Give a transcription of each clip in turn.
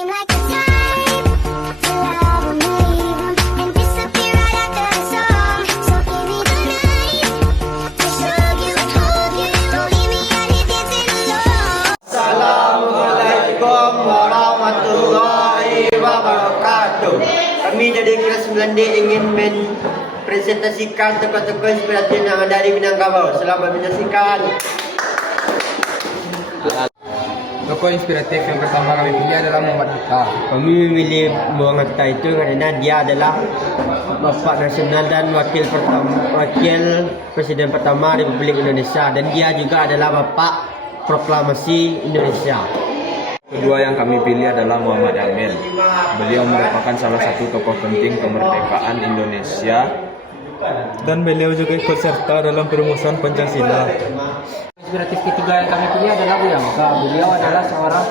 seem like the type to love 'em, leave 'em, and disappear right after the song. So give me the night to show you, hold you. Don't leave me out here dancing alone. Assalamualaikum warahmatullahi wabarakatuh. Kami dari kelas 9D ingin presentasikan tokoh-tokoh inspiratif yang ada di Minangkabau. Selamat menyaksikan. Tokoh inspiratif yang pertama kami pilih adalah Muhammad Hatta. Kami memilih Muhammad Hatta itu karena dia adalah Bapak Nasional dan wakil Presiden pertama Republik Indonesia, dan dia juga adalah Bapak Proklamasi Indonesia. Kedua yang kami pilih adalah Muhammad Yamin. Beliau merupakan salah satu tokoh penting kemerdekaan Indonesia, Dan beliau juga ikut serta dalam perumusan Pancasila. Inspiratif ketiga yang kami pilih adalah Buya Hamka. Beliau adalah seorang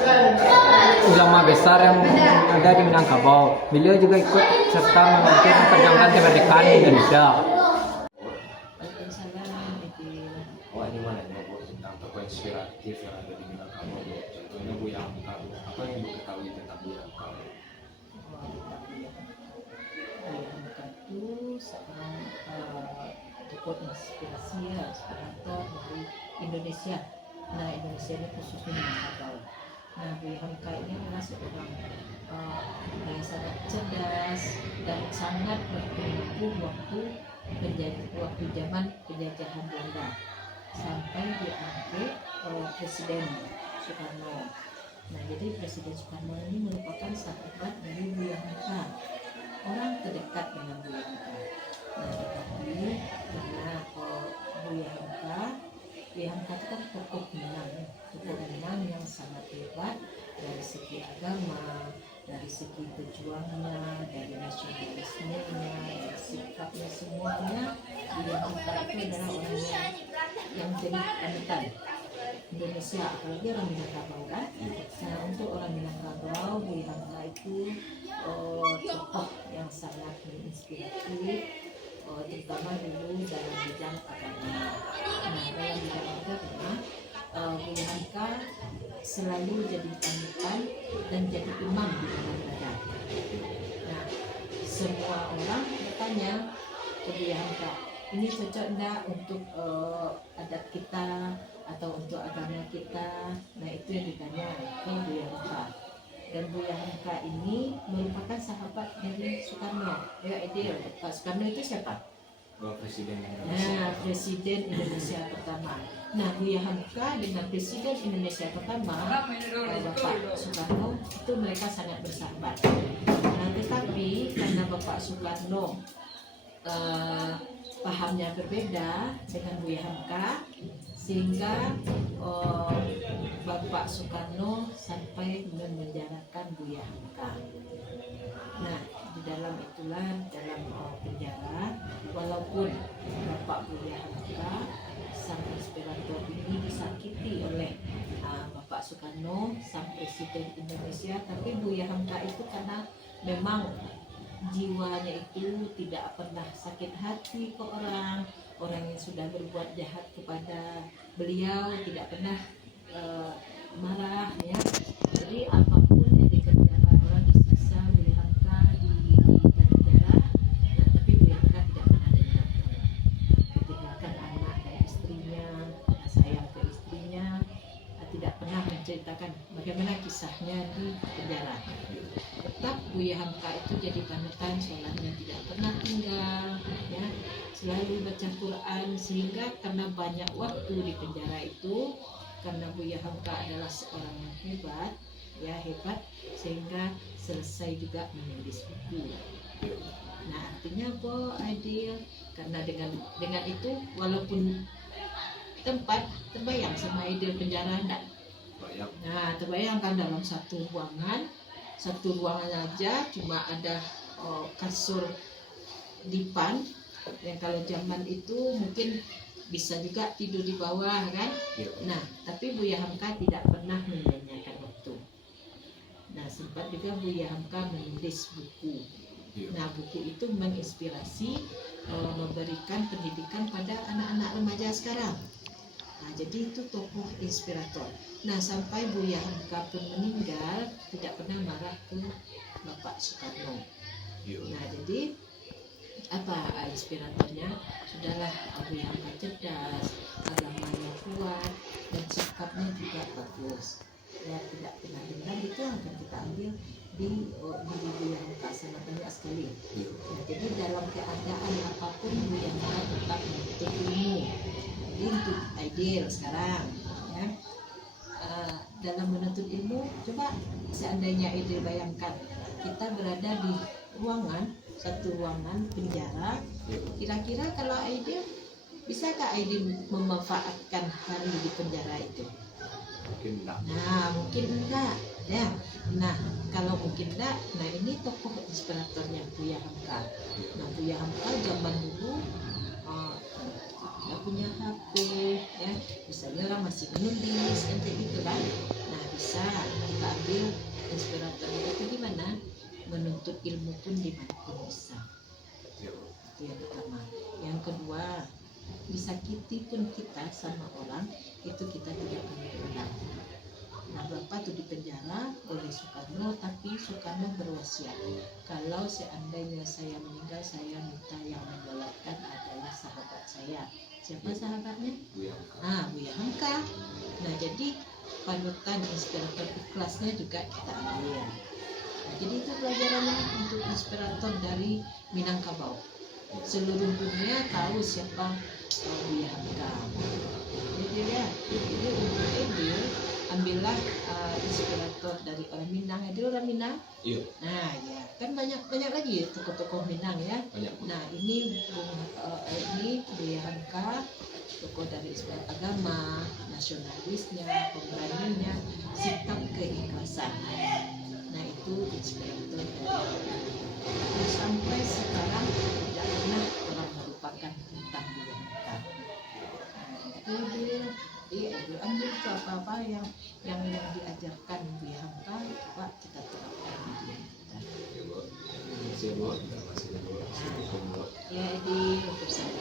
ulama besar yang ada di Minangkabau. Beliau juga ikut serta memperjuangkan kemerdekaan Indonesia. oh ini mana tentang tokoh inspiratif yang ada di Minangkabau. Contohnya Buya Hamka. Apa yang Ibu ketahui tentang Buya Hamka? Itu seorang tokoh inspirasi ya, seorang tokoh dari Indonesia. Nah, Indonesia ini khususnya Minangkabau. Nah, Buya Hamka ini adalah seorang yang sangat cerdas dan sangat berpikir waktu zaman penjajahan Belanda sampai diangkat Presiden Soekarno. Nah, jadi Presiden Soekarno ini merupakan sahabat dari Buya Hamka, orang terdekat dengan Buya Hamka. Nah, tetapi karena Buya Hamka itu kan tokoh Minang yang sangat hebat dari segi agama, dari segi perjuangannya, dari nasionalismenya, dari sikapnya, semuanya. Buya Hamka itu adalah orang yang jadi panutan Indonesia, apalagi orang Minangkabau kan. Nah, untuk orang Minangkabau, Buya Hamka itu tokoh yang sangat menginspiratif, terutama dulu dalam bidang agama. Nah, dalam bidang agama, Buya Hamka selalu jadi panutan dan jadi imam di dalam ibadah. Nah, semua orang bertanya ke Buya Hamka, ini cocok enggak untuk adat kita atau untuk agama kita? Nah, itu yang ditanya ke Buya Hamka. Dan Buya Hamka ini merupakan sahabat dari Soekarno. Ya, ide Pak Soekarno itu siapa? Presiden Indonesia. Nah, Presiden Indonesia pertama. Nah, Buya Hamka dengan Presiden Indonesia pertama, Bapak Soekarno, itu mereka sangat bersahabat. Nah, tetapi karena Bapak Soekarno pahamnya berbeda dengan Buya Hamka, sehingga Bapak Soekarno sampai memenjarakan Buya Hamka. Nah, di dalam penjara, walaupun Bapak Buya Hamka sang inspirator ini disakiti oleh Bapak Soekarno, sang Presiden Indonesia, tapi Buya Hamka itu karena memang jiwanya itu tidak pernah sakit hati ke orang yang sudah berbuat jahat kepada beliau, tidak pernah marah ya. Jadi apapun yang dikerjakan orang, disiksa Buya Hamka di penjara, tapi Buya Hamka tidak pernah dendam. Ditinggalkan anak dan istrinya, sayang ke istrinya, tidak pernah menceritakan bagaimana kisahnya di penjara. Tetap Buya Hamka itu jadi panutan, sholatnya tidak pernah tinggal ya, selalu baca Quran, sehingga karena banyak waktu di penjara itu, karena Buya Hamka adalah seorang yang hebat, sehingga selesai juga menulis buku. Nah, artinya apa, Aidil? Karena dengan itu, walaupun tempat terbayang sama Aidil penjara enggak? Nah, terbayangkan dalam satu ruangan aja cuma ada kasur dipan, yang kalau zaman itu mungkin bisa juga tidur di bawah kan. Nah, tapi Buya Hamka tidak pernah menyanyiakan waktu. Nah, sempat juga Buya Hamka menulis buku. Nah, buku itu menginspirasi memberikan pendidikan pada anak-anak remaja sekarang. Nah, jadi itu tokoh inspirator. Nah, sampai Buya Hamka pun meninggal tidak pernah marah ke Bapak Soekarno. Nah, jadi apa inspiratornya? Sudahlah, Buya Hamka cerdas, agamanya kuat, dan sikapnya juga bagus. Ya, tidak pernah dendam, itu yang akan kita ambil di Buya Hamka, sangat banyak sekali. Nah, jadi dalam keadaan apapun Buya Hamka tetap menuntut ilmu. Jadi itu ideal sekarang, ya. Dalam menuntut ilmu, coba seandainya ide bayangkan kita berada di satu ruangan penjara, kira-kira kalau Aidil bisakah Aidil memanfaatkan hari di penjara itu? Mungkin enggak. Nah, mungkin enggak, ya. Nah, kalau mungkin enggak, nah ini tokoh inspiratornya Buya Hamka. Nah, Buya Hamka zaman dulu tidak punya HP, ya, misalnya lah masih menulis kan kayak gitu kan. Nah, bisa kita ambil inspiratornya itu di mana? Menuntut ilmu pun di mana pun bisa. Itu yang pertama. Yang kedua, disakiti pun kita sama orang itu kita tidak punya dendam. Nah, Bapak itu dipenjara oleh Soekarno, tapi Soekarno berwasiat, kalau seandainya saya meninggal, saya minta yang menyolatkan adalah sahabat saya. Siapa sahabatnya? Buya Hamka. Nah, jadi panutan inspirator ikhlasnya juga kita ambil. Nah, jadi itu pelajarannya untuk inspirator dari Minangkabau. Seluruh dunia tahu siapa Buya Hamka. Jadi ya, ini untuk Edil, ambillah inspirator dari orang Minang. Edil orang Minang. Iya. Nah, ya kan banyak lagi ya tokoh-tokoh Minang ya. Banyak. Nah, ini Buya Hamka, tokoh dari Islam agama, nasionalisnya, pemberaninya, sikap keikhlasan. Nah, itu inspirator dari sampai sekarang tidak pernah orang melupakan tentang Buya Hamka. Nah, itu dia ambil ke apa-apa yang diajarkan Buya Hamka, coba kita terapkan di diri kita. Masih Bu. Masih Bu. Ya, untuk saya